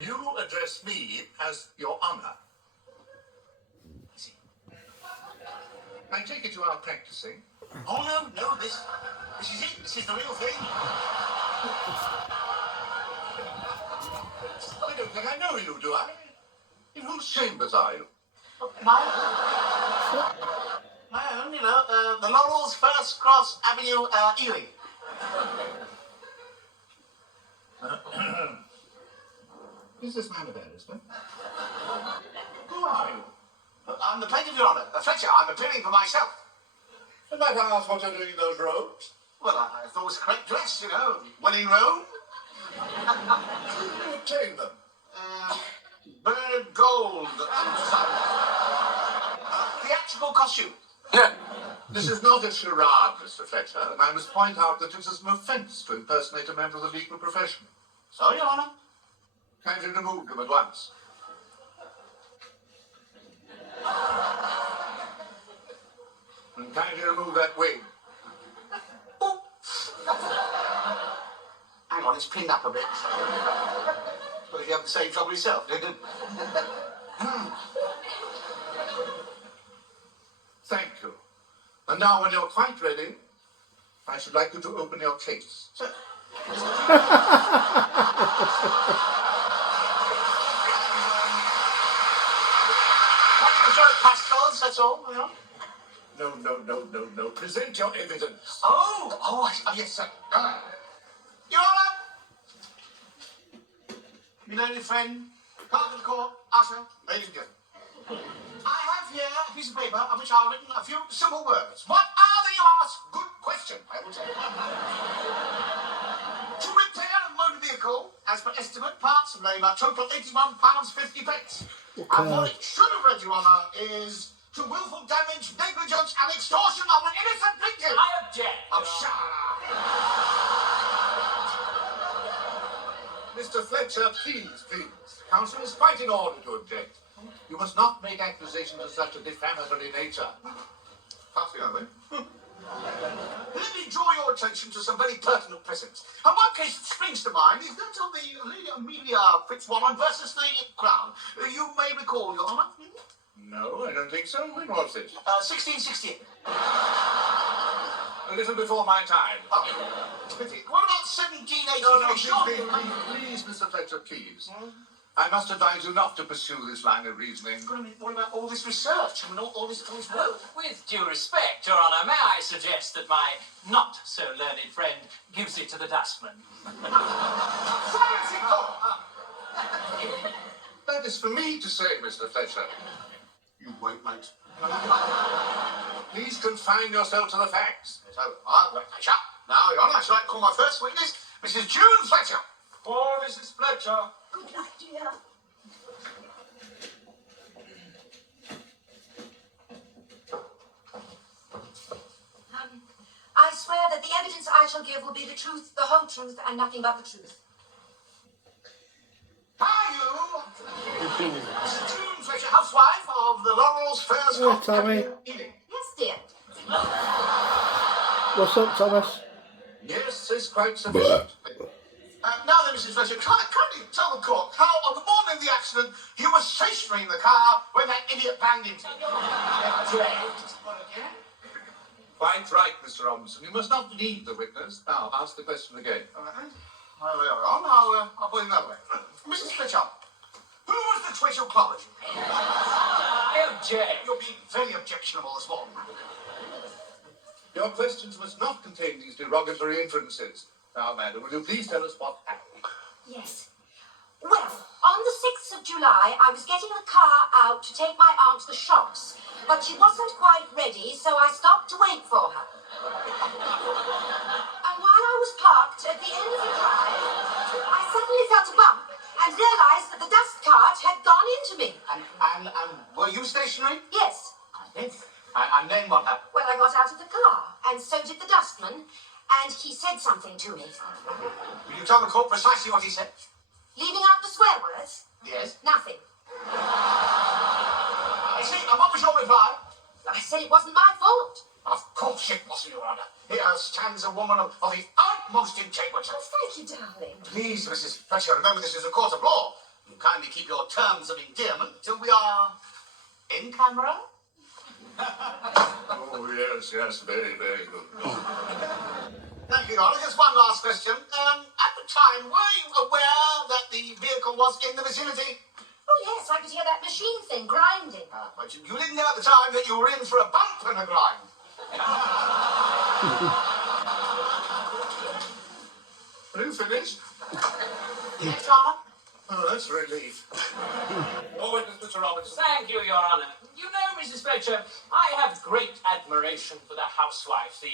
You address me as Your Honor. I take it you are practicing. Oh, no, this is it. This is the real thing. I don't think I know you, do I? In whose chambers are you? My own, you know, the Laurels, First Cross Avenue, Ealing. Is this man a barrister? Who are you? I'm the plaintiff, Your Honour. Fletcher, I'm appearing for myself. And might I ask what you're doing in those robes? Well, I thought it was correct dress, you know, when in Rome. Who obtained them? Bird gold. Theatrical costume. Yeah. This is not a charade, Mr. Fletcher, and I must point out that it is an offence to impersonate a member of the legal profession. Sorry, Your Honour. Kindly remove them at once. And kindly remove that wig. Oh. Hang on, it's pinned up a bit. Well, you have the same trouble yourself, did you? Thank you. And now, when you're quite ready, I should like you to open your case. Sir. Pastels, that's all, you know? No. Present your evidence. Oh, yes, sir. Your Honour! My learned friend, Clerk of the Court, Usher, ladies and gentlemen. I have here a piece of paper on which I've written a few simple words. What are they, you ask? Good question, I will say. To repair a motor vehicle, as per estimate, parts and labour, total £81.50. And what it should have read, Your Honour, is to willful damage, negligence and extortion of an innocent victim. I object. Oh, shut up. Mr. Fletcher, please. Counsel is quite in order to object. You must not make accusations of such a defamatory nature. Passing over. Let me draw your attention to some very pertinent precedents. And one case that springs to mind is that of the Lady Amelia Fitzwarren versus the Crown. You may recall, Your Honour. No, I don't think so. When was it? 1668. A little before my time. Oh, pity. What about 1783? Please, Mr. Fletcher, please. I must advise you not to pursue this line of reasoning. What about all this research? I mean, all this work? With due respect, Your Honour, may I suggest that my not-so-learned friend gives it to the dustman? Silence in court! That is for me to say, Mr. Fletcher. You wait, mate. Please confine yourself to the facts. So, Fletcher. Now, Your Honour, I should like to call my first witness, Mrs. June Fletcher. Poor Mrs. Fletcher. Good night, dear. I swear that the evidence I shall give will be the truth, the whole truth, and nothing but the truth. Are you Mrs. June Fletcher, housewife of the Laurels, First Cross Tommy. Avenue, Ealing? Yes, dear. What's up, Thomas? Yes, it's quite sufficient. Now then, Mrs. Fletcher, kindly tell the court how, on the morning of the accident, you were stationary in the car when that idiot banged into you. Quite right, Mr. Robinson. You must not lead the witness. Now, ask the question again. I'll put it another way. Mrs. Fletcher, who was the Twitchell College? I object. You're being very objectionable this morning. Your questions must not contain these derogatory inferences. Now, madam, will you please tell us what happened? Yes. Well, on the 6th of July, I was getting the car out to take my aunt to the shops, but she wasn't quite ready, so I stopped to wait for her. And while I was parked at the end of the drive, I suddenly felt a bump and realised that the dust cart had gone into me. And were you stationary? Yes. And then what happened? Well, I got out of the car, and so did the dustman, and he said something to me. Will you tell the court precisely what he said? Leaving out the swear words? Yes. Nothing. I see. And what was your reply? I said it wasn't my fault. Of course it wasn't, Your Honour. Here stands a woman of the utmost integrity. Oh, thank you, darling. Please, Mrs. Fletcher, remember this is a court of law. keep your terms of endearment till we are in camera. Oh, yes, yes, very, very good. Thank you, Your Honour. Just one last question. At the time, were you aware that the vehicle was in the vicinity? Oh, yes, I could hear that machine thing grinding. But you didn't know at the time that you were in for a bump and a grind. Are you finished? Yes, Your Honour. Oh, that's a relief. Your witness, Mr. Robinson. Thank you, Your Honour. You know, Mrs. Fletcher, I have great admiration for the housewife, the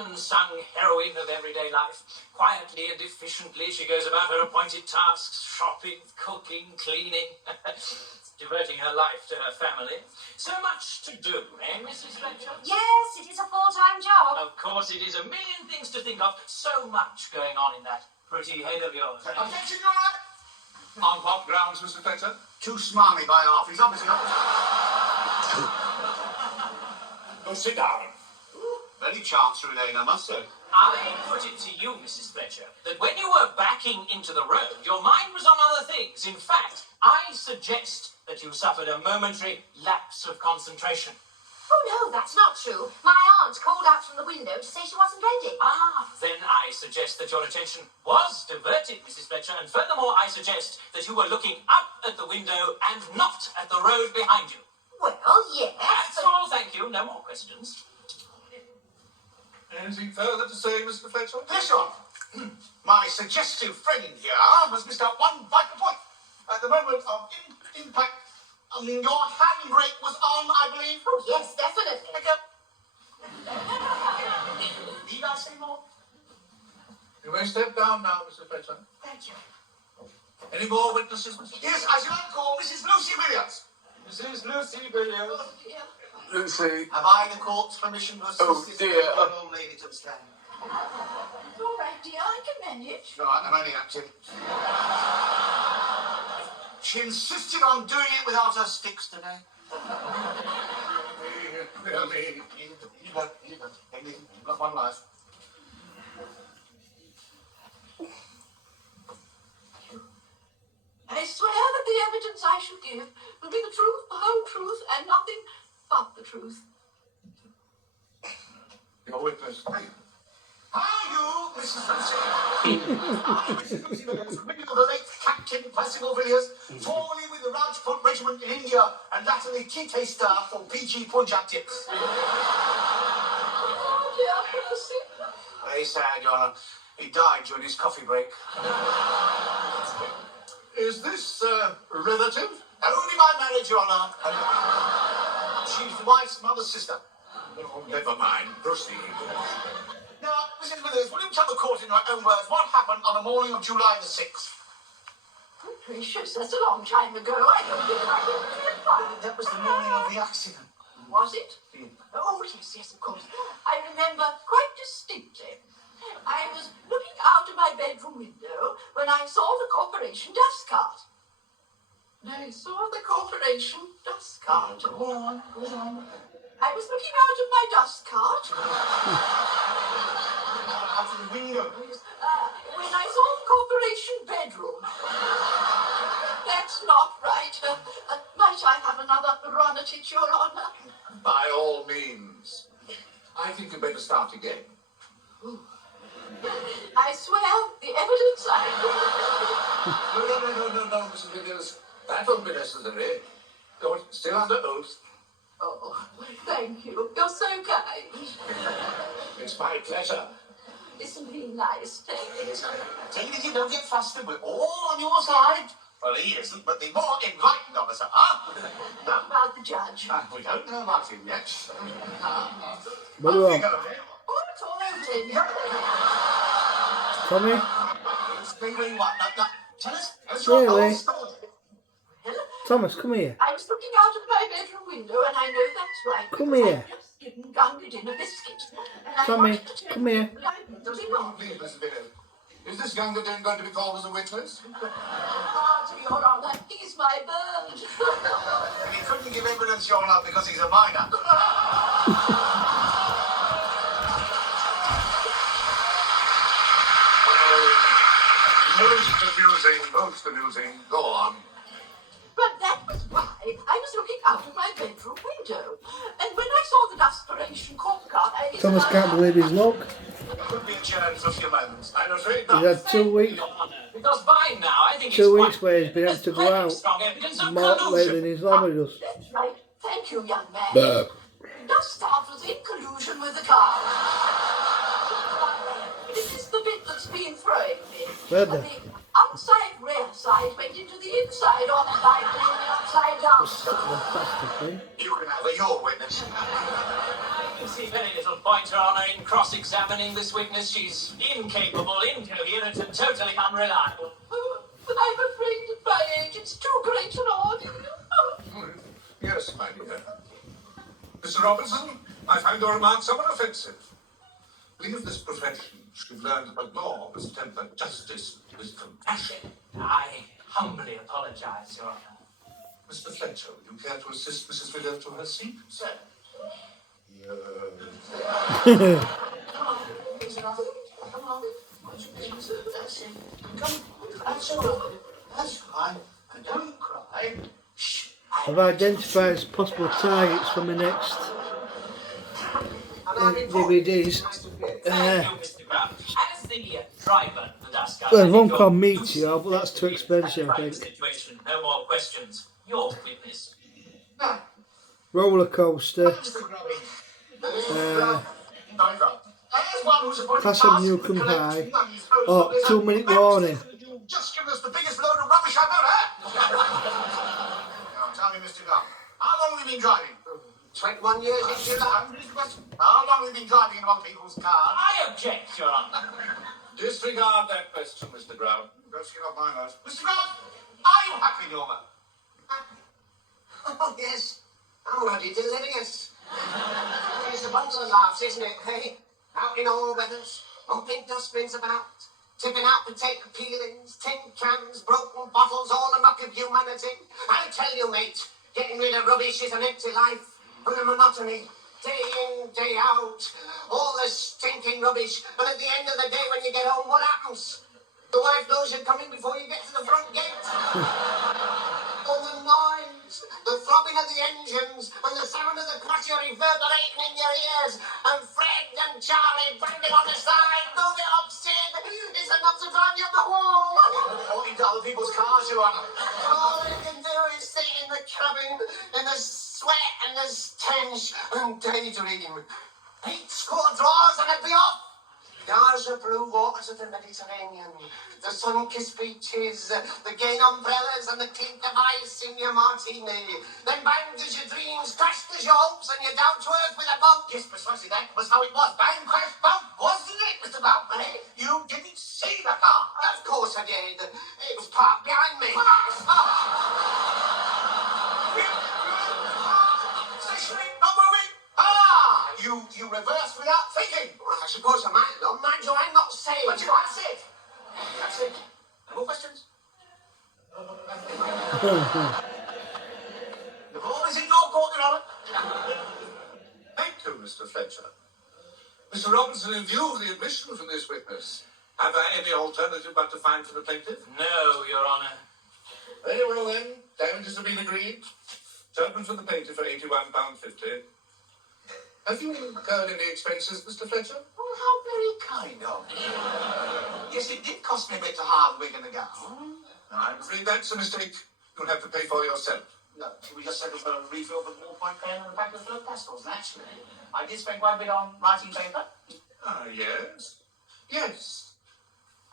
unsung heroine of everyday life. Quietly and efficiently, she goes about her appointed tasks, shopping, cooking, cleaning, devoting her life to her family. So much to do, eh, Mrs. Fletcher? Yes, it is a full-time job. Of course, it is a million things to think of. So much going on in that pretty head of yours. Eh? Objection, Your Honour. On what grounds, Mr. Fletcher? Too smarmy by half. He's obviously not. Oh, sit down. Very chancery lane, I must say. I put it to you, Mrs. Fletcher, that when you were backing into the road, your mind was on other things. In fact, I suggest that you suffered a momentary lapse of concentration. Oh, no, that's not true. My aunt called out from the window to say she wasn't ready. Then I suggest that your attention was diverted, Mrs. Fletcher, and furthermore, I suggest that you were looking up at the window and not at the road behind you. Well, yes. That's all, thank you. No more questions. Anything further to say, Mr. Fletcher? Yes, Your Honour. My suggestive friend here was missed out one vital point. At the moment of impact, your handbrake was on, I believe. Oh, yes, definitely. Thank you. Need I say more? You may step down now, Mr. Fletcher. Thank you. Any more witnesses, Mr. Yes, I should like to call Mrs. Lucy Villiers. Mrs. Lucy Villiers. Oh, dear. Lucy. Have I the court's permission to assist Oh, this dear. dear old lady to the stand? All right, dear, I can manage. No, I'm only acting. She insisted on doing it without her sticks today. Me. You go. You've got one life. I swear that the evidence I shall give will be the truth, the whole truth, and nothing but the truth. Your witness. Are you, Mrs. Lucy? I, Mrs. Lucy Villiers, widow of the late Captain Percival Villiers, formerly with the Rajput Regiment in India and latterly Chite staff for PG Punjab Tips. Oh, dear Percy. Very sad, Your Honour. He died during his coffee break. Is this relative? Only by marriage, Your Honour. She's the wife's mother's sister. Oh, never mind. Proceed. Now, Mrs. Withers, will you tell the court in your own words what happened on the morning of July the 6th? Good gracious, that's a long time ago. I don't think I can remember. That was the morning of the accident. Was it? Oh, yes, of course. I remember quite distinctly. I was looking out of my bedroom window when I saw the corporation dust cart. I saw the corporation dust cart. Go on. I was looking out of my dust cart Out of the window. when I saw the corporation bedroom. That's not right. Might I have another run at it, Your Honour? By all means. I think you better start again. I swear the evidence I... No, Mrs. Villiers. That won't be necessary. You're still under oath. Oh, thank you. You're so kind. It's my pleasure. Isn't he nice, David? Tell you that you don't get flustered. We're all on your side. Well, he isn't, but the more enlightened of us are. How about the judge? We don't know about him yet. What do you Off you want? go, then. Oh, it's all over in here. Tommy? Explain what? No. Tell us. Really? Story. Thomas, come here. I was looking out of my bedroom window, and I know that's right. Come because here. I'd just given Gungadin a biscuit. And I Tommy, wanted to come here. Just a moment, please, Mrs. Villiers. Is this younger Dan going to be called as a witness? Oh, Your Honour, he's my bird. And he couldn't give evidence, Your Honour, because he's a minor. Most amusing. Go on. bedroom window. And when I saw the desperation cork card, I... Thomas can't believe his luck. Could be a churn for a few moments. I'm afraid He's not. had 2 weeks, Your Honour, because by now I think 2 it's weeks where he's been able to go out strong evidence of more late collusion. than his normally does. That's right. Thank you, young man. But Dust card was in collusion with the car. This is the bit that's been throwing me. Where then? The outside rear side went into the inside offside, then the upside down. bastard thing. You can have your witness. I see very little point, Your Honour, in cross-examining this witness. She's incapable, incoherent, and totally unreliable. But I'm afraid at my age it's too great an ordeal. Yes, my dear. Mr. Robinson, I find your remarks somewhat offensive. Leave this profession should learn that law must temper justice with compassion. I humbly apologise, Your Honour. Mr. Fletcher, would you care to assist Mrs. Villiers to her seat? Sir. Come on, is it off? Come on. That's it. Come on. That's all right. That's fine. And don't cry. Shh. I've identified possible targets for my next DVDs. Thank you, Mr. Grant. As the driver of the dust cart, Well, I think one you're called Meteor, but that's too expensive, I private think. situation. No more questions. Your witness. Roller coaster. Mr. Grubby. Class of Newcombe High. Oh, 2 minute warning. Just given us the biggest load of rubbish I've ever had. Now, tell me, Mr. Gum, how long have you been driving? 21 years in July. How long have you been driving in other people's cars? I object, Your Honour. Disregard that question, Mr. Brown. Don't get off my nose. Mr. Gum, are you happy, Norma? Oh, yes. I'm ready to delirious. It's a bundle of laughs, isn't it, hey? Out in all weathers, bumping dustbins about, tipping out potato peelings, tin cans, broken bottles, all the muck of humanity. I tell you, mate, getting rid of rubbish is an empty life. And the monotony, day in, day out, all the stinking rubbish. And at the end of the day, when you get home, what happens? The wife knows you're coming before you get to the front gate. All the noise, the throbbing of the engines, and the sound of the crusher reverberating in your ears, and Fred and Charlie banging on the side, move it up, Sid, it's enough to drive you up the wall. Pointing to other people's cars, Your Honour. All you can do is sit in the cabin, in the sweat and the stench, and daydream. 8 square drawers and it'd be off. Stars of blue waters of the Mediterranean, the sun-kissed beaches, the gay umbrellas and the clink of ice in your martini. Then bang does your dreams, crash does your hopes, and you're down to earth with a bump. Yes, precisely that was how it was. Bang, crash, bump, wasn't it, Mr. Bump? Eh? You didn't see the car. Of course I did. It was parked behind me. Stationary, not moving. Ah, you reversed without thinking. I suppose I might have done. Mind you, I'm not saying. But that's it. That's it. No more questions? The ball is in your court, Your Honour. Thank you, Mr. Fletcher. Mr. Robinson, in view of the admission from this witness, have I any alternative but to find for the plaintiff? No, Your Honour. Very well then, damages have been agreed. Judgment for the plaintiff for £81.50. Have you incurred any expenses, Mr. Fletcher? Oh, how very kind of you. Yes, it did cost me a bit to hire the wig and the gown. I'm afraid that's a mistake. You'll have to pay for yourself. No, we just settled for a refill for the ballpoint pen and a pack of filler pastels, naturally. I did spend quite a bit on writing paper. Ah, yes. Yes.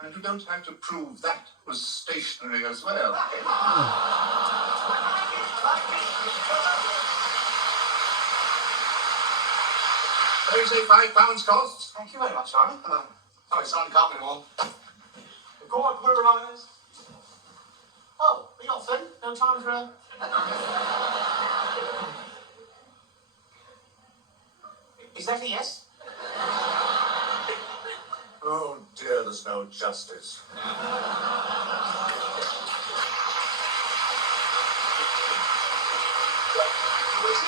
And you don't have to prove that was stationary as well. So you say £5 costs? Thank you very much, Simon. Sorry, son, can't be more. The court will rise. Oh, the often? No time for a... Is that a yes? Oh dear, there's no justice.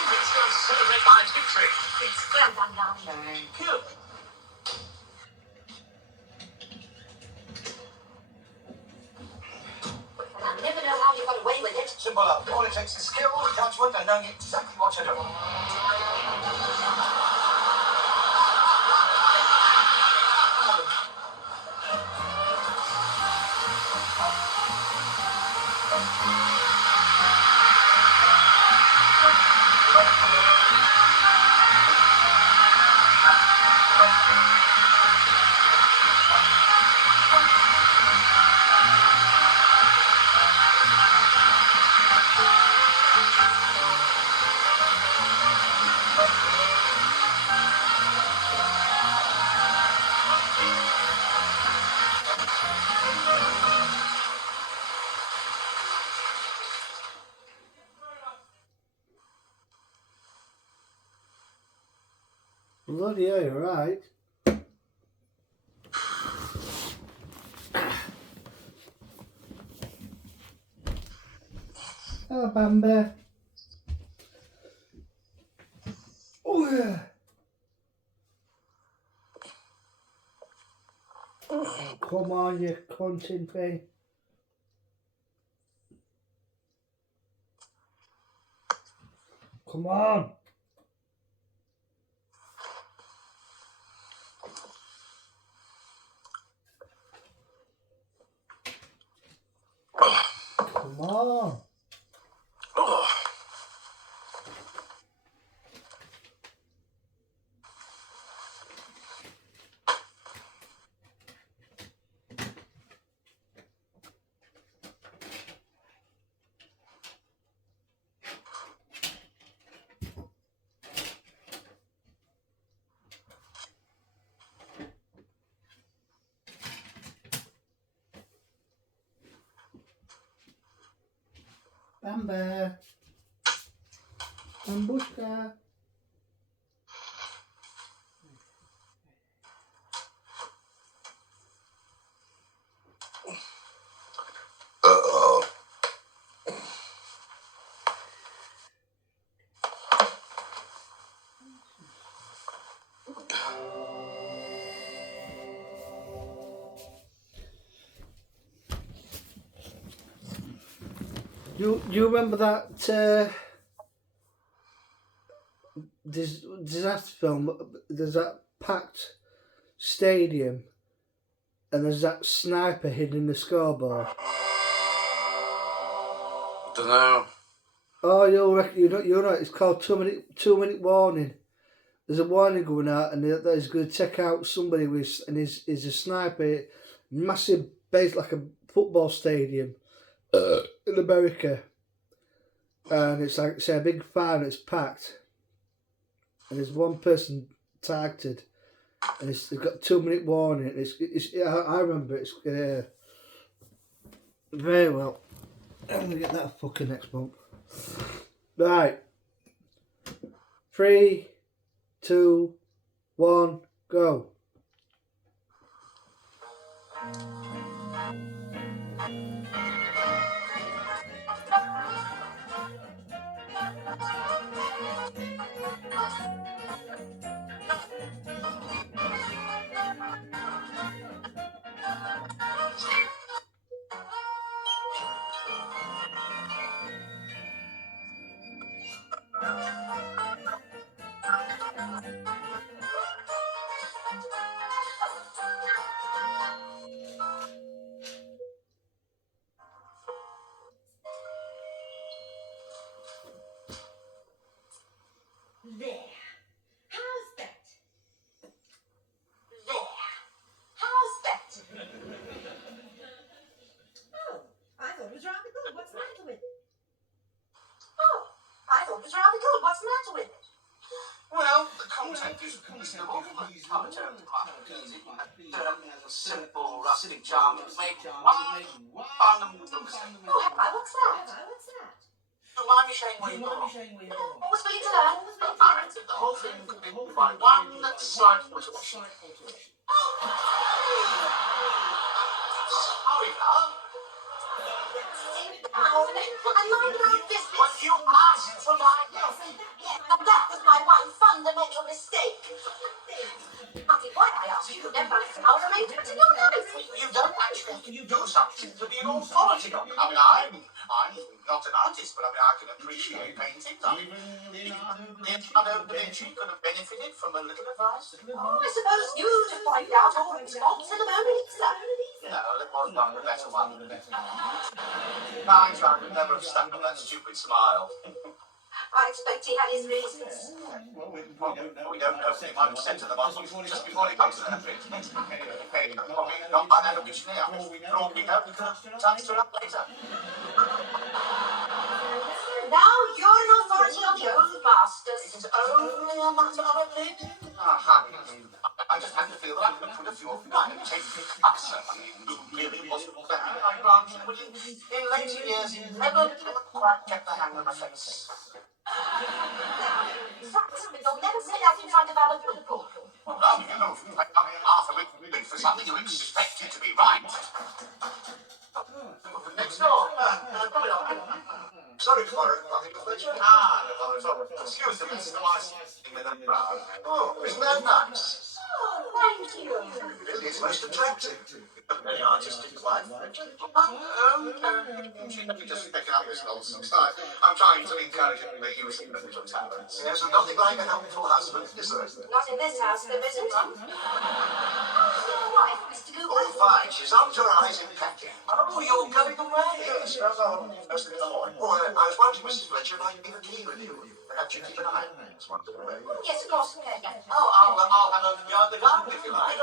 Let's go celebrate my victory. It's well done, darling. Thank you. And I never know how you got away with it. Simple. All it takes is skill, judgment, and knowing exactly what you do. Bloody hell, you're right. Oh, Bambi. Oh, yeah. Come on, you cunting thing. Come on. Come on. Bambi. Bambushka. Do you remember that disaster film? There's that packed stadium and there's that sniper hidden in the scoreboard. Dunno. Oh, you're right. It's called 2-minute warning. There's a warning going out, and that is going to take out somebody with, and is a sniper, massive base like a football stadium in America, and it's like say a big fire, and it's packed, and there's one person targeted, and it's got 2-minute warning. I remember it's very well. I'm gonna get that fucking next month. Right. 3, 2, 1, go. There. How's that? There. How's that? Oh, I thought it was rather good. What's the matter with it? Oh, I thought it was rather good. What's the matter with it? Well, the content is reasonable. The commentary is quite easy. Simple, rustic charm. Make one fundamental mistake. Oh, have I? What's that? Do you mind me showing where you're wrong? Always willing to learn. I think the whole thing could be moved by one slight alteration. Hurry, love. Oh, I mind my business. But you asked for my help. And that was my one fundamental mistake. I think why I asked you to never how arrangements in your life. You don't actually have to do something to be an authority on. I mean, I'm not an artist, but I mean, I can appreciate paintings. I mean, Leonardo da Vinci could have benefited from a little advice. Oh, I suppose you to find out all his faults in the Mona Lisa. No, there was one, the better one. Times I could never have stuck on that stupid smile. I expect he had his reasons. Well, we don't know. He might have sent to them on just before he comes to that bit. Hey, not by that originally. For all we know, time to up later. Now you're an authority on the old masters. It's only a matter of opinion. I just have to feel that I can put a few of mine and take the cuts. I mean, really wasn't bad. I grant you, but in later years, he never quite kept the hang of the face. You'll never say that in front of other people. Well, you know, half of it for something you expected to be right. Next door. Sorry for it, nothing to fetch. Excuse me, Mr. Weiss. Oh, isn't that nice? Oh, thank you. Really, it's most attractive. Very artistic wife. She let me just pick up this nonsense. I'm trying to encourage her to make use of little talents. There's nothing like a helpful husband, is there? Not in this house, there isn't. Your wife, Mr. Oh, Cooper. fine, she's up to her eyes in packing. Oh, you're going away. Yes, first thing in the morning. Oh, I was wondering, Mrs. Fletcher, if I can leave a key with you. Perhaps you keep an eye on things once in a while. Yes, of course. Oh, I'll have a go at the garden if you like.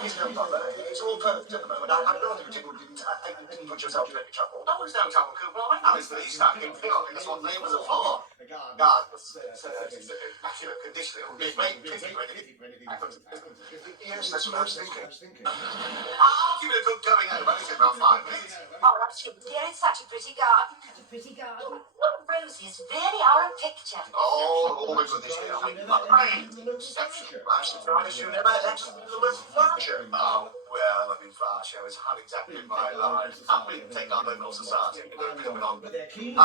Please don't bother. It's all perfect at the moment. I don't think you didn't put yourself in any trouble. No, there's no trouble, Cooper. I was the least I can feel. That's what neighbours are for. The garden was immaculate condition. It would be a great pity for anything. Yes, that's what I was thinking. I'll give it a good going over. It's in about 5 minutes. Oh, that's true, dear. It's such a pretty garden. Such a pretty garden. Roses really are a picture. Oh, always with this here. Exceptional. I'm surprised you never had the word furniture. Oh, well, I mean, flower show is not exactly my line. We take our local society and go bit of an on. But they're keen.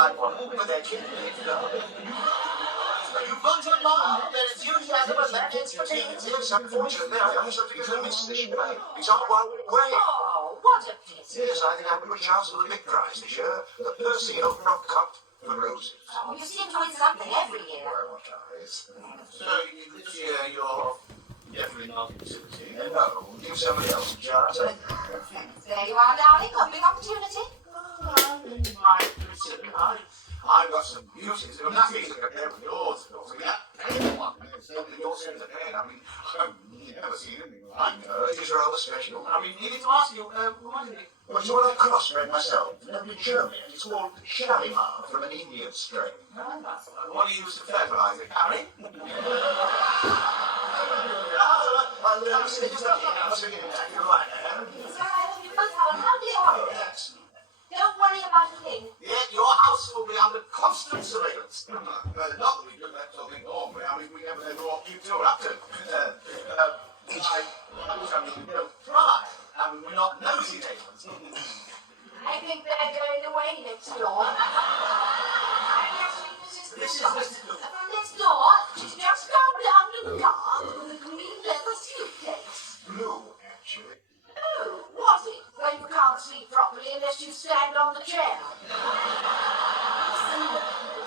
You've gone to a bar, there is enthusiasm and that expertise. Yes, unfortunately, I have something to miss this year. It's on one way. Oh, what a pity. Yes, I think I have a good chance for the big prize this year. The Percy Overknock Cup for roses. Oh, you seem to win something every year. So, this year you're definitely not exhibiting. No, give somebody else a chance. There you are, darling. A big opportunity. I've got some beauties. They're nothing to compare with yours. Anyone. Yours seems a pain. I mean, I've never seen anything like it. It is rather special. I mean, needed to ask you, what is it? Well, it's what I crossbred myself. In German, it's called Shalimar from an Indian strain. What do you use to fertilize it, Harry? I'm sitting you're right. So I hope you both have a lovely holiday. Don't worry about a thing. Yet your house will be under constant surveillance. Not that we do that sort of thing normally. I mean, we never know what you two are up to. We don't try. I mean, we're not nosy neighbours. I think they're going away next door. This is Mr. Cooper. From next door, she's just gone down to the car with a green leather suitcase. Blue, actually. Oh, was it? Well, you can't sleep properly unless you stand on the chair.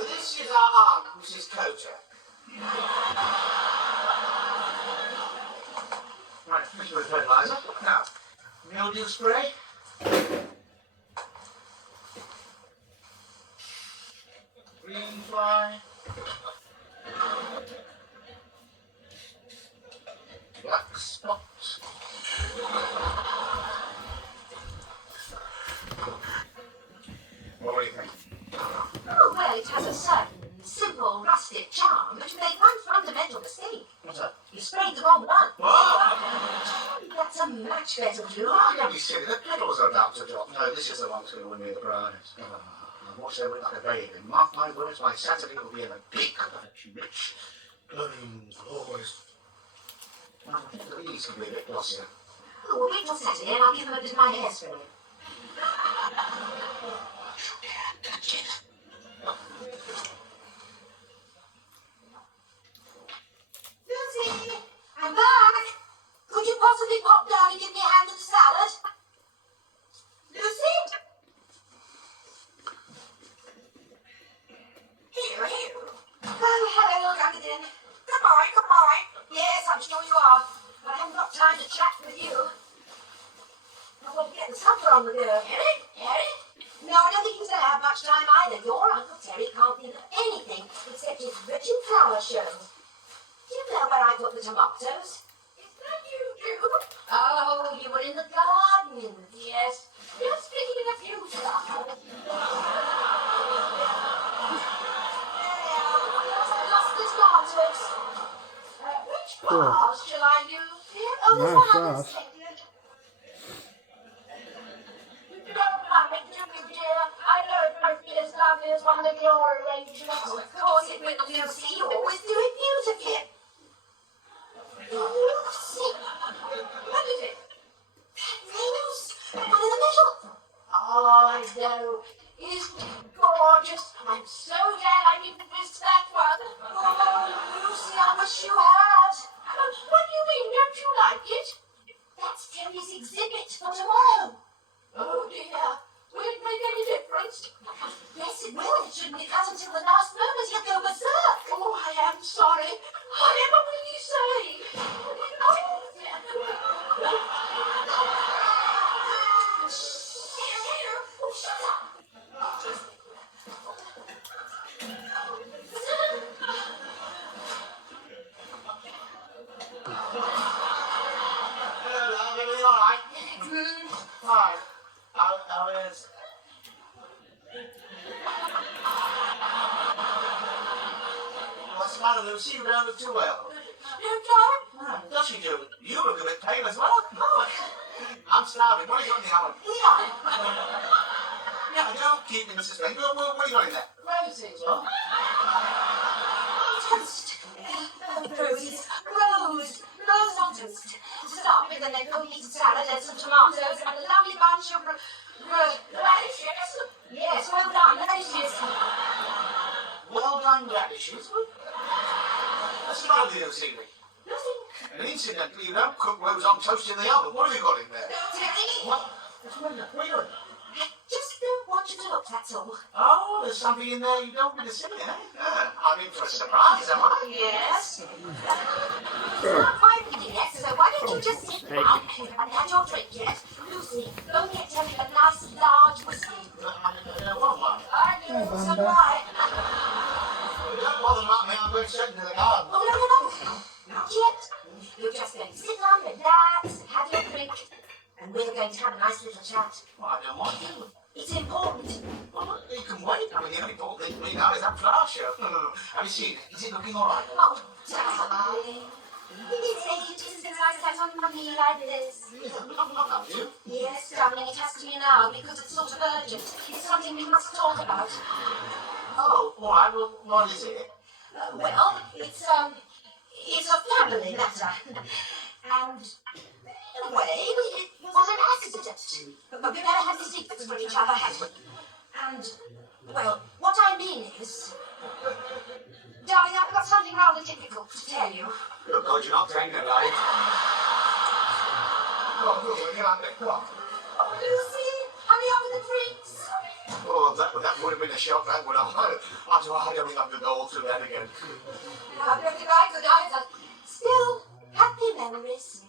This is our aunt, Mrs. Coacher. Right, finish with fertilizer. Now, mildew spray. Green fly. Black spot. What do you think? Oh, well, it has a certain simple, rustic charm, but you made one fundamental mistake. What's that? You sprayed the wrong one. Oh! That's a much better blue. Oh, don't be silly. The petals are about to drop. No, this is the one that's going to win me the prize. I'll watch over it like a baby. Mark my words, by Saturday it will be in a big collection. Rich, glowing, glorious. I think the leaves can be a bit glossier. Oh, well, wait till Saturday and I'll give them a bit of my hairspray. Lucy, I'm back. Could you possibly pop down and give me a hand with the salad? Lucy? on the go. Harry? No, I don't think he's going to have much time either. Your Uncle Terry can't think of anything except his wretched flower show. Do you know where I put the tomatoes? Is that you, Drew? Oh, you were in the garden. Yes. Just picking a few flowers. Lost the tomatoes. Which Cool. vase shall I use? Oh, there's Nice one on the vase. second. Don't mind, Jimmy dear. I know it won't be as lovely as one of your arrangements. Oh, of course it will, Lucy. You always do it beautifully. Lucy, What is it? that rose. That one in the middle. Oh, I know. Isn't it gorgeous? I'm so glad I didn't miss that one. Oh, Lucy, I wish you had. What do you mean? Don't you like it? That's Terry's exhibit for tomorrow. Oh dear. Will it make any difference? Yes, it will. It shouldn't be cut until the last moment. He'll go berserk. Oh, I am sorry. Whatever will you say? Oh, shut up. Hello, everything all right? Fine. How is... What's the matter, Lucy? You don't look too well. You don't? Oh, does she do? You look a bit pale as well. I'm starving. What have you got in the oven? Yeah, don't keep me in suspense. What have you got in there? Roses. Huh? Toast. Roses. Rose on toast. Stop with the leg of meat salad and some tomatoes and a lovely bunch of Radishes. yes, well done, radishes. Well done, radishes. What's the matter with you this evening? Nothing. And incidentally, you don't cook rose on toast in the oven. What have you got in there? Terry, What? What's the matter? What are you doing? I just don't want you to look, that's all. Oh, there's something in there you don't want me to see, eh? Yeah, I'm in for a surprise, am I? Yes. Not quite ready yet, so why don't you just sit down and have your drink yet? Lucy, go and get Terry a nice large whiskey. What one? I do, so do I. Don't bother about me, I'm going straight into the garden. Oh, no. Not yet. You're just going to sit down, relax, have your drink, and we're going to have a nice little chat. Well, I don't want to. It's important. Well, you can wait. I mean, the only important thing to me now is that flower show. Have you seen it? Is it looking all right? Oh, darling. It's ages since I sat on my knee like this. Have you? Yes, darling, it has to be now because it's sort of urgent. It's something we must talk about. Oh, all right. Well, what is it? Well, it's a family matter. And, in a way, it was an accident. But we better have the secrets from each other. And, well, what I mean is... Darling, I've got something rather difficult to tell you. Look, God, you're not taking it, are you? Oh, good. Get out there. Come on. Oh, Lucy, hurry up with the drinks. Oh, that would have been a shock, that would have. I don't think I'm going to go all through that again. I don't think I could either. Still, happy memories.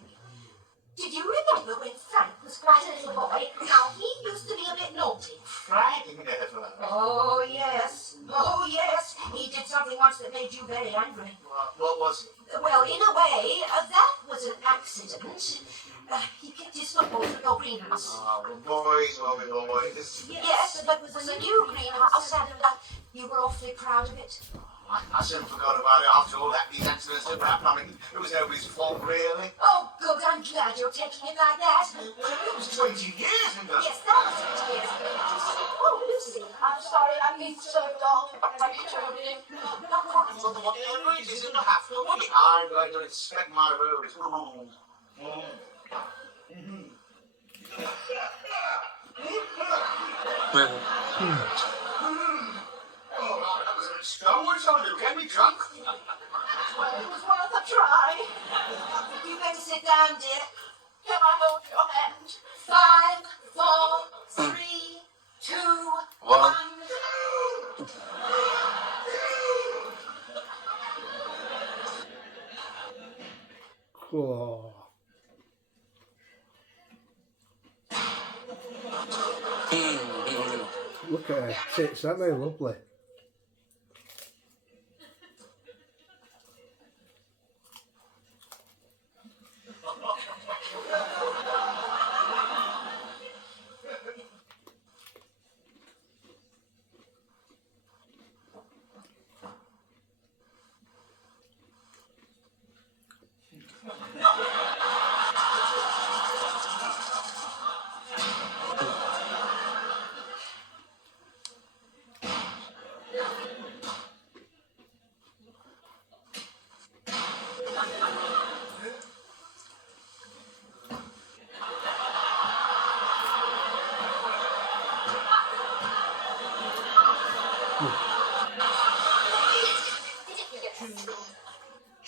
Did you remember when Frank was quite a little boy? Now, he used to be a bit naughty. Frank, never. Oh, yes. Oh, yes. He did something once that made you very angry. What was it? Well, in a way, that was an accident. He kicked his football through your greenhouse. Oh, the boys, well, the boys. Yes, but it was a new greenhouse, and you were awfully proud of it. I soon forgot about it after all that. These accidents didn't happen. I mean, it was nobody's fault, really. Oh, good. I'm glad you're taking it like that. It was 20 years ago. Yes, that was it. Yes. Oh, Lucy. I'm sorry, I've been so long. I'm struggling. Not quite. Well, whatever it is, it doesn't have to be. I'm going to respect my rules. Oh, that was a strong one. Someone who can be drunk. Well, it was worth a try. You better sit down, dear. Can I hold your hand? 5, 4, 3, 2, 1. Cool. Look at her tits, aren't they lovely?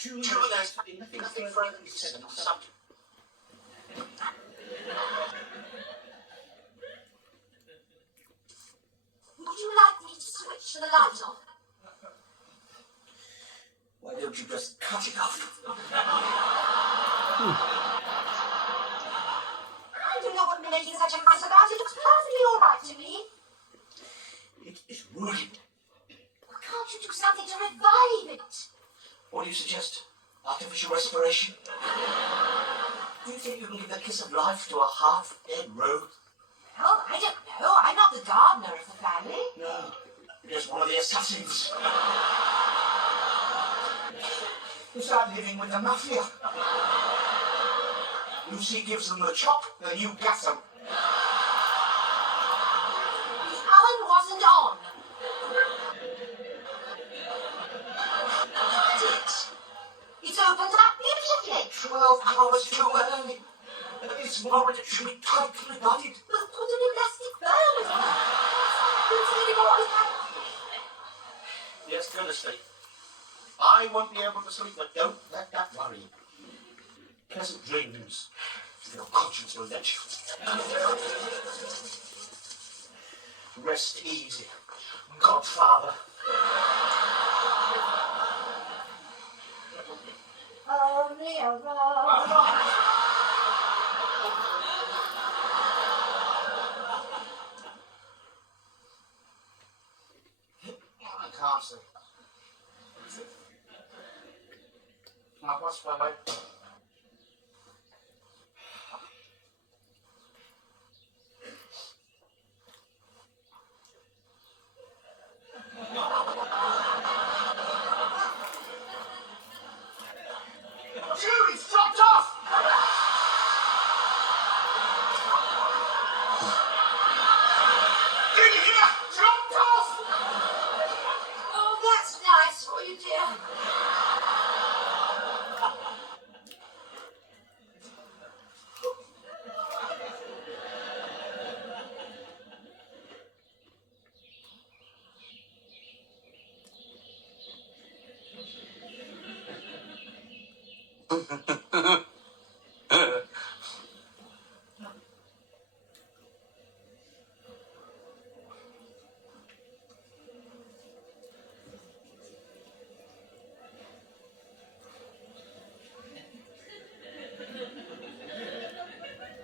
There's nothing further to be said on the subject. Would you like me to switch the light on? Why don't you just cut it off? I don't know what you're making such a fuss about. It looks perfectly all right to me. It is ruined. Well, can't you do something to revive it? What do you suggest? Artificial respiration? Do you think you can give the kiss of life to a half-dead rose? Well, I don't know. I'm not the gardener of the family. No, just one of the assassins. It's like living with the mafia. Lucy gives them the chop, then you gas them. The oven wasn't on. Look at it. It's opened up beautifully. 12 hours too early. At this moment it should be tightly bodied. We'll put an elastic band on it. Don't say any more. Yes, go to sleep. I won't be able to sleep, but don't let that worry you. Pleasant dreams. Your conscience will let you. Rest easy, Godfather. Only a rose. I can't sleep. Now, what's my way? Dude, it's dropped off! Did you hear? Dropped off! Oh, that's nice for you, dear.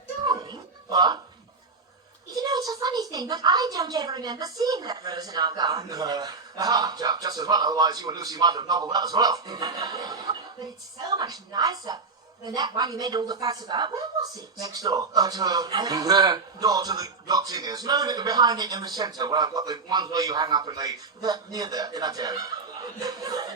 Darling, What? you know, it's a funny thing, but I don't ever remember seeing that rose in our garden. Just as well, otherwise you and Lucy might have nobbled that as well. But it's so much nicer than that one you made all the fuss about. Where was it? Next door. Door to the yacht singers. You know, behind it in the centre, where I've got the ones where you hang up and near there, in that area.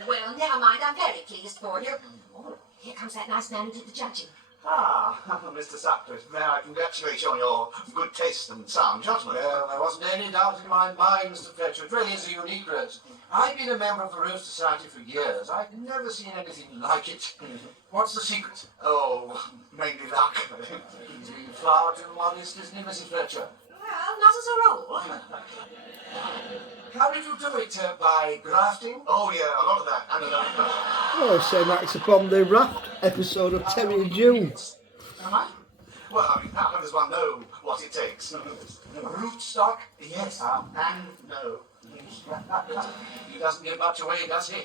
Well, never mind. I'm very pleased for you. Oh, here comes that nice man who did the judging. Ah, Mr. Sutcliffe, may I congratulate you on your good taste and sound judgment? Well, there wasn't any doubt in my mind, Mr. Fletcher. It really is a unique rose. I've been a member of the Rose Society for years. I've never seen anything like it. What's the secret? Oh, mainly luck. Being far too modest, isn't he, Mrs. Fletcher? Well, not as a rule. How did you do it? By grafting? Oh, yeah, a lot of that. And Oh, same acts upon the Raft episode of Terry and June. am I? Well, I mean, how does one know what it takes? Rootstock? Yes, and no. He doesn't give much away, does he?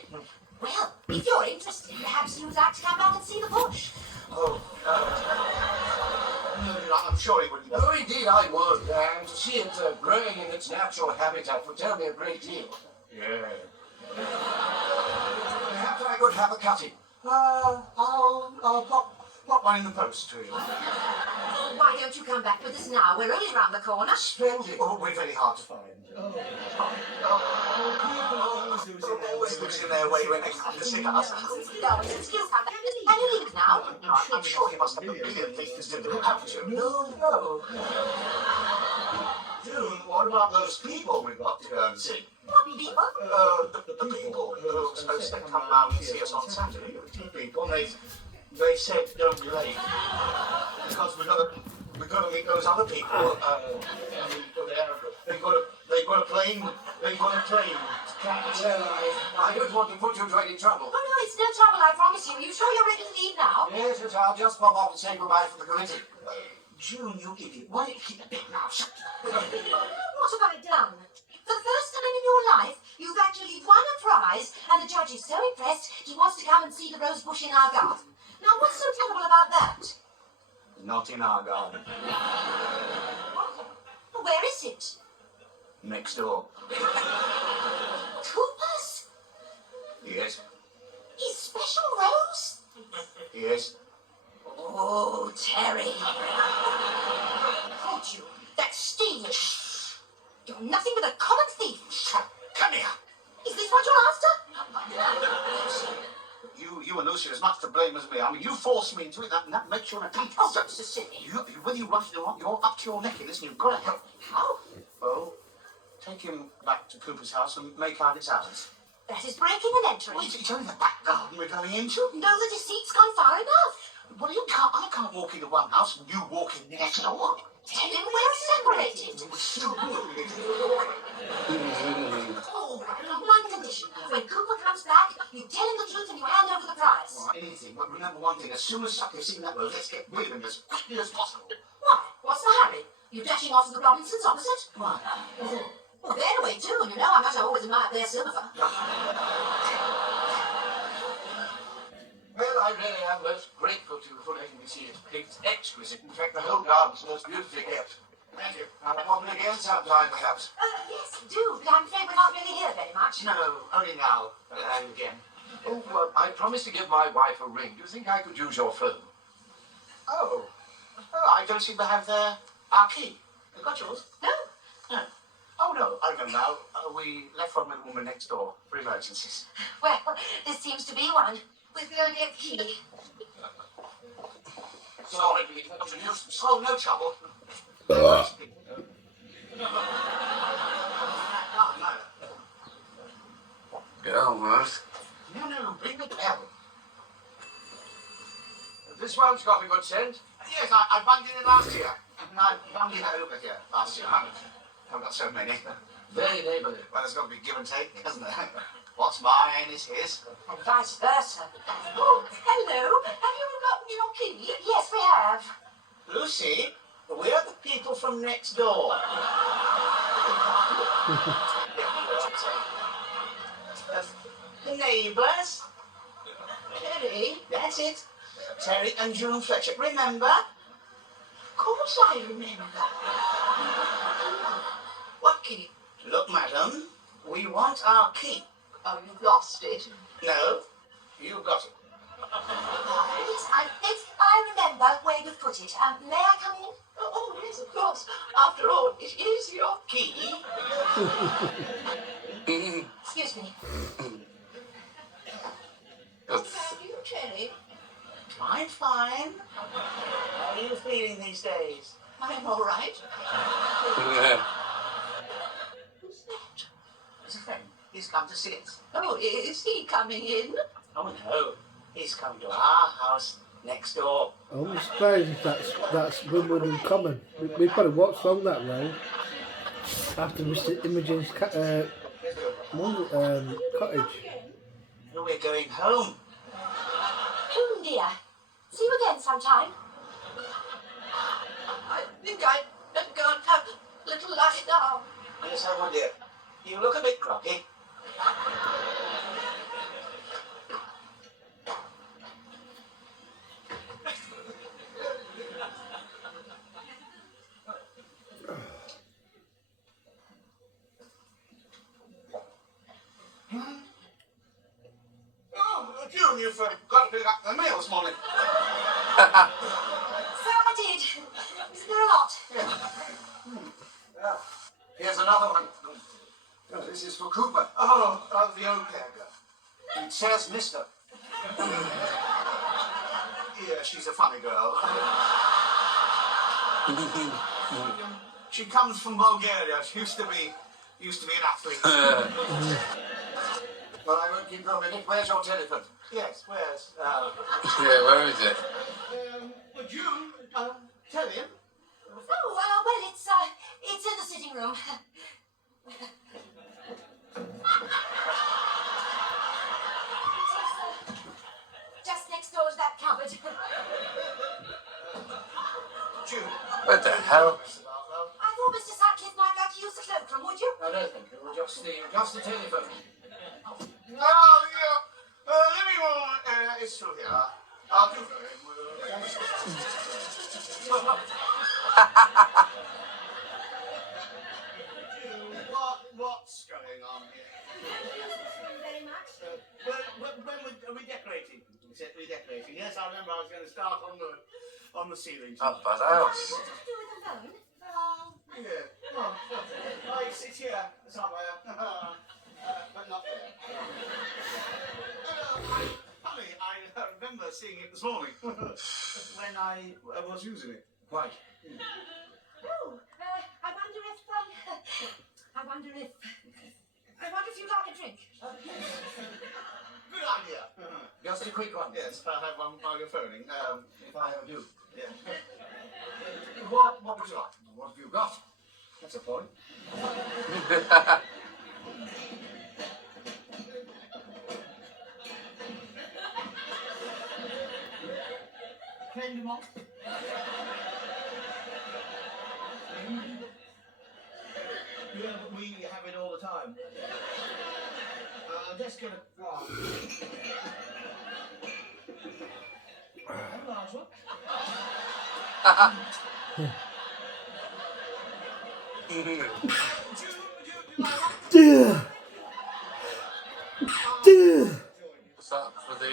Well, if you're interested, perhaps you'd like to come back and see the bush. Oh, no. No, I'm sure he wouldn't. Oh, indeed I would. And to see it growing in its natural habitat would tell me a great deal. Yeah. Perhaps I could have a cutting. I'll pop one in the post to you. Oh, why don't you come back with us now? We're only round the corner. Splendid. Oh, we're very hard to find. Always losing their way when they come to see us. No, excuse me. Can you leave now? I'm sure he must have a million things to do, haven't you? No. June, what about those people we've got to go and see? What people? The people who were supposed to come round and see us on Saturday. The people, they said don't be late. Because we've got to meet those other people. They've got a plane to catch. I don't want to put you to any trouble. Oh, no, it's no trouble, I promise you. You sure you're ready to leave now? Yes, I'll just pop off and say goodbye for the committee. June, you idiot. Why don't you keep a bit now? Shut What have I done? For the first time in your life, you've actually won a prize, and the judge is so impressed he wants to come and see the rose bush in our garden. Now, what's so terrible about that? Not in our garden. Where is it? Next door. Cooper's? Yes. His special rose? Yes. Oh, Terry. Hold you. That's Stephen. You're nothing but a common thief. Come here. Is this what you're after? You and Lucy are as much to blame as me. I mean, you forced me into it, and that makes you an accomplice. Oh, that's so silly. Whether you want it or not, you're up to your neck in this, and you've got to help. How? Oh, take him back to Cooper's house and make out it's ours. That is breaking and entering. Well, it's only the back garden we're going into. No, the deceit's gone far enough. Well, I can't walk into one house and you walk in next door. Tell him we're separated. Oh, one condition. When Cooper comes back, you tell him the truth and you hand over the prize. Well, anything, but remember one thing. As soon as Sucky's seen that road, let's get rid of him as quickly as possible. Why? What's the hurry? You dashing off to the Robinsons opposite? Why? Well, they're away too, and you know how much I always admired their silver. Well, I really am most grateful to you for letting me see it. It's exquisite. In fact, the whole garden's most beautifully kept. Thank you. I'll pop in again sometime, perhaps. Yes, do, but I'm afraid we're not really here very much. No, only now and again. Oh, well, I promised to give my wife a ring. Do you think I could use your phone? Oh, I don't seem to have our key. You got yours? No. No. Oh, no, I remember now. We left one with the woman next door for emergencies. Well, this seems to be one. With the only key. Sorry, Peter, that was a nuisance. Oh, no trouble. Go, Worth. No, bring the bell. This one's got a good scent. Yes, I bunged it in last year. And I bunged it over here last year. I've got so many. Very neighbourly. Well, there's got to be give and take, hasn't there? What's mine is his. And vice versa. Oh, hello. Have you forgotten your key? Yes, we have. Lucy, we're the people from next door. The neighbours. Terry? That's it. Terry and June Fletcher. Remember? Of course I remember. What key? Look, madam, we want our key. Oh, you've lost it. No, you've got it. Yes, I remember where you put it. May I come in? Oh, yes, of course. After all, it is your Key? Excuse me. How about you, Terry? I'm fine. How are you feeling these days? I'm all right. Who's that? It's a friend. He's come to see us. Oh, is he coming in? Oh, no. He's come to our house next door. I'm surprised if that's Wimbledon Common. We probably walked from that road after Mr. Imogen's cottage. We're going home. Home, dear. See you again sometime. I think I'd better go and have a little lie down. Yes, I would, dear. You look a bit groggy. when you've got to pick up the mail this morning. So I did. Isn't there a lot? Yeah. Here's another one. Oh, this is for Cooper. Oh, the au pair girl. It says Mister. Yeah, she's a funny girl. She comes from Bulgaria. She used to be an athlete. Well, I won't keep you a minute. Where's your telephone? Yes, where's? Yeah, where is it? Would you tell him? Oh, well, it's in the sitting room. Just next door to that cupboard. June. What the hell? I thought Mr. Sutcliffe might like to use the cloakroom, would you? No, thank you. Just the telephone. Oh, yeah. Living room is through here. I'll do for him. What's going on here? Very much. When are we decorating? We're decorating. Yes, I remember I was going to start on the ceiling. Up by the house. What to do with the phone? Yeah. Oh, it's here somewhere. But not there. Funny, I remember seeing it this morning when I was using it. Quite. Oh, I wonder if you'd like a drink. Good idea. Just a quick one. Yes, I have one while you're phoning. If I ever do. Yeah. What would you like? What have you got? That's a point. Crème de menthe. Yeah, but we have it all the time. I'm just gonna. A large one. Dear. Dear. What's that for the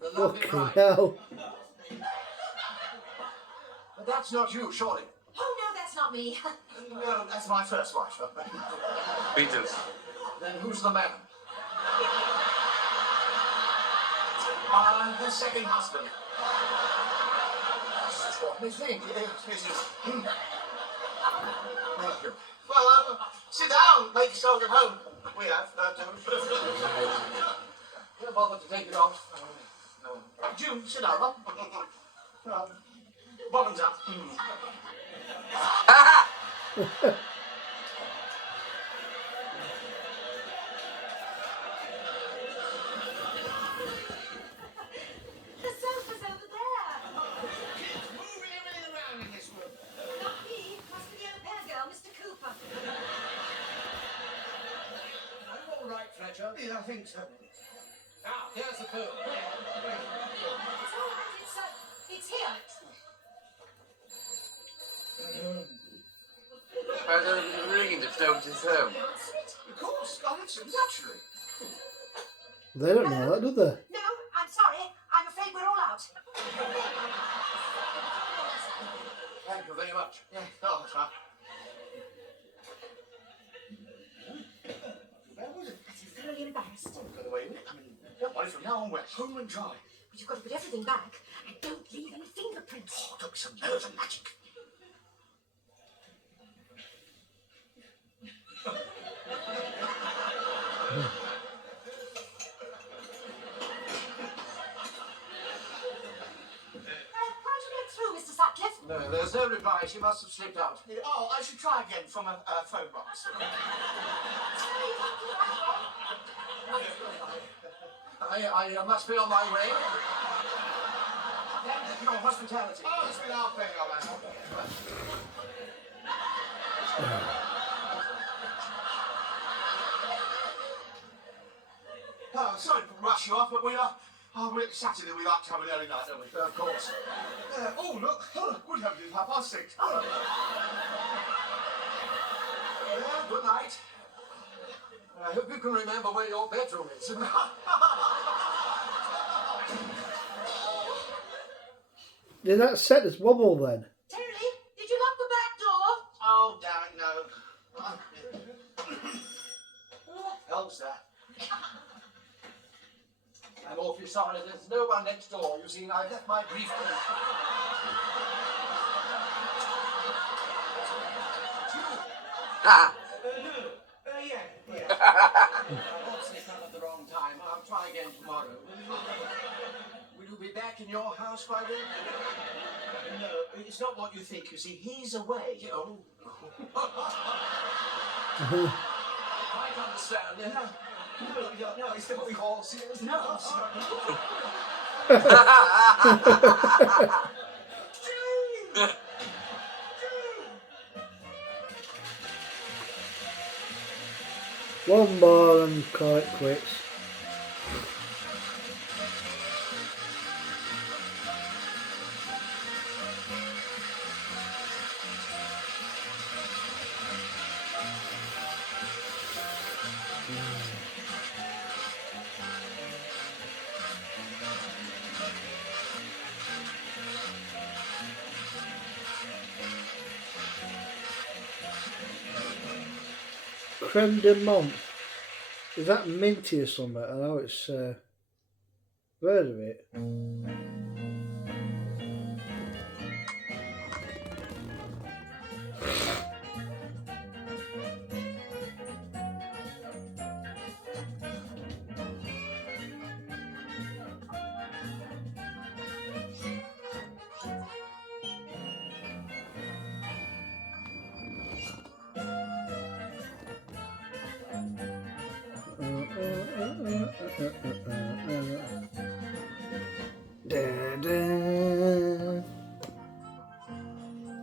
The lovely Fucking bride. hell. But that's not you, surely. Oh, no, that's not me. No, that's my first wife. Beatles? Then who's the man? The second husband. What do you think? Yes. Well, sit down, make yourself at home. We have, Don't bother to take it off. June, sit down. Bottoms up. The sofa's over there. Moving everything around in this room. Not me. Must be the au pair girl, Mr. Cooper. Are you all right, Fletcher? Yeah, I think so. Now, here's the phone. It's all right. It's here. Why don't you ring the nobody's home? Answer it. Of course, I answer naturally. They don't know that, do they? No, I'm sorry. I'm afraid we're all out. Thank you very much. Yeah, oh, that's right. Where was it? I'm thoroughly embarrassed. Got away with it. I mean, don't worry, from now on we're home and dry. But you've got to put everything back and don't leave any fingerprints. Oh, don't be some nerve and magic. How'd you get through, Mr. Sutcliffe? No, there's no reply. She must have slipped out. Oh, I should try again from a phone box. I must be on my way. Thank you for your hospitality. Oh, it's been our pleasure, man. Oh, sorry to rush you off, but we're Saturday we like to have an early night, don't we? Of course. Oh, look. Oh, good heavens, it's 6:30. Well, good night. I hope you can remember where your bedroom is. Did that set us wobble then? Terry, did you lock the back door? Oh, damn it, no. Helps that. I'm awfully sorry, there's no one next door. You see, I left my briefcase. Ah! Obviously, it's not at the wrong time. I'll try again tomorrow. Will you be back in your house by then? No, it's not what you think. You see, he's away. Oh. I understand. No, it's the horses. No, One more and call it quits. Creme de menthe. Is that minty or something? I know it's heard of it. Da, da.